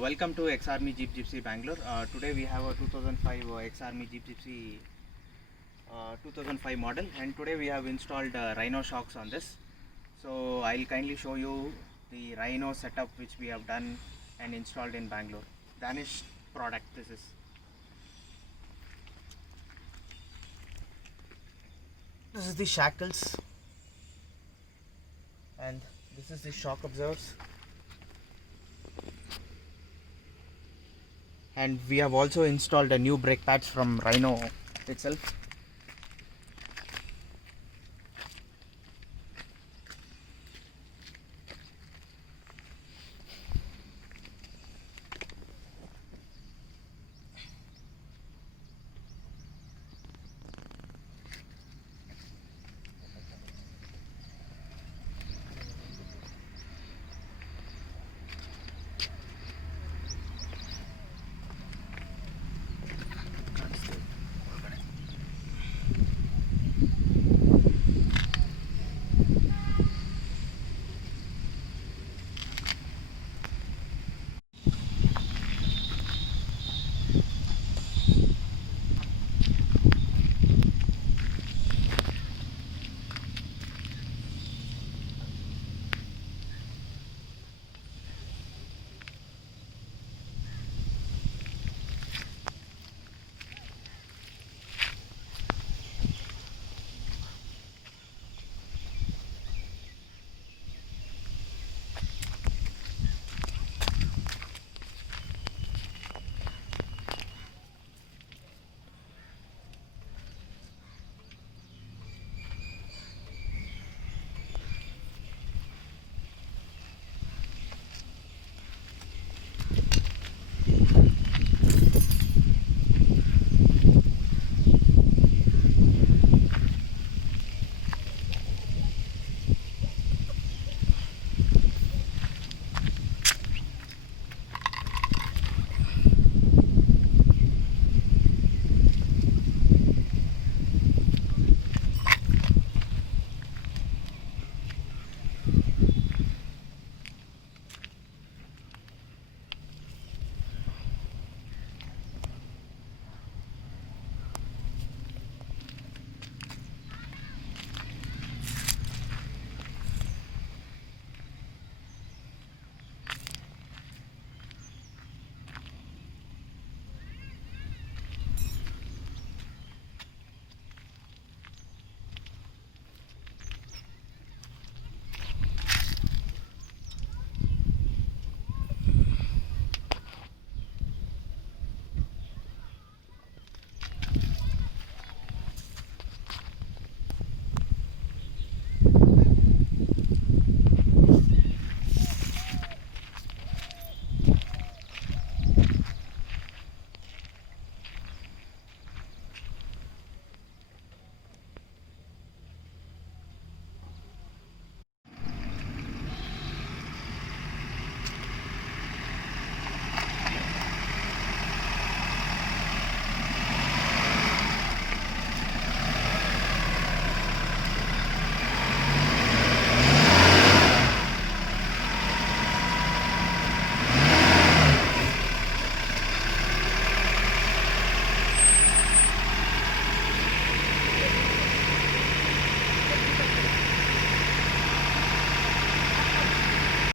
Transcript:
Welcome to X-Army Jeep Gypsy Bangalore. Today we have a 2005 X-Army Jeep Gypsy 2005 model, and today we have installed Rhino shocks on this. So I'll kindly show you the Rhino setup which we have done and installed in Bangalore. Danish product this is. This is the shackles and this is the shock absorbers. And we have also installed a new brake pads from Rhino itself.